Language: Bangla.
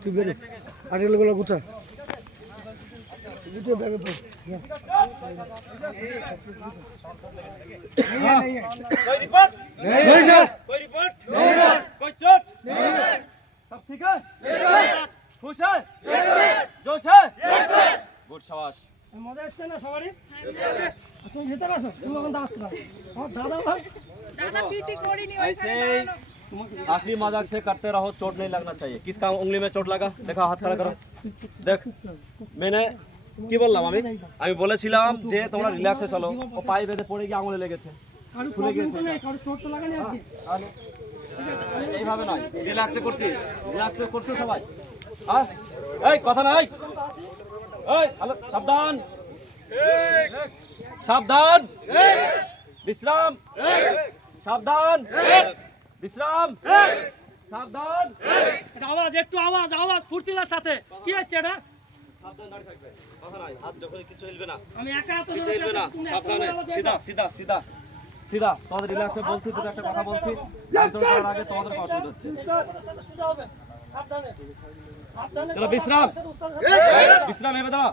তুই বেরো। আটেলগুলো গুছা। সব ঠিক আছে? খুশ হয়? জোশ হয়? গুড সাবাস। মজা আসছে না সবারই? আচ্ছা, তুমি যেতে পারছ তুমি ওখানে দাঁড়াতে পারো। দাদা ভাই। দাদা পিটি করিনি ऐसे ही हंसी मजाक से करते रहो चोट नहीं लगना चाहिए किसका उंगली में चोट लगा देखो हाथ खड़ा करो देख मैंने কি বললাম আমি আমি বলেছিলাম যে তোমরা রিল্যাক্সে চলো ও পায়ে বেঁধে পড়ে গিয়ে আঙুলে লেগেছে কারো খুলে প্রবলেম গেছে তো নেই কারো চোট তো লাগানি আছে তাহলে এইভাবে নয় রিল্যাক্সে করছি রিল্যাক্সে করছো সবাই হ্যাঁ এই কথা নাই এই হ্যালো সাবধান সাবধান বিশ্রাম সাবধান বিশ্রাম। সাবধান। এটা আওয়াজ একটু আওয়াজ আওয়াজ ফুর্তিলার সাথে। কি হচ্ছে এটা? সাবধান দাঁড়িয়ে থাকবে। কথা নাই হাত যখন কিছু হিলবে না। আমি একা এত হিলবে না সাবধানে। সিধা সিধা সিধা। সিধা তোমাদের রিল্যাক্সে বলছি দুটো একটা কথা বলছি। একদম আগে তোমাদের অসুবিধা হচ্ছে। সোজা হবে সাবধানে সাবধানে। চলো বিশ্রাম! বিশ্রাম এবে দাঁড়া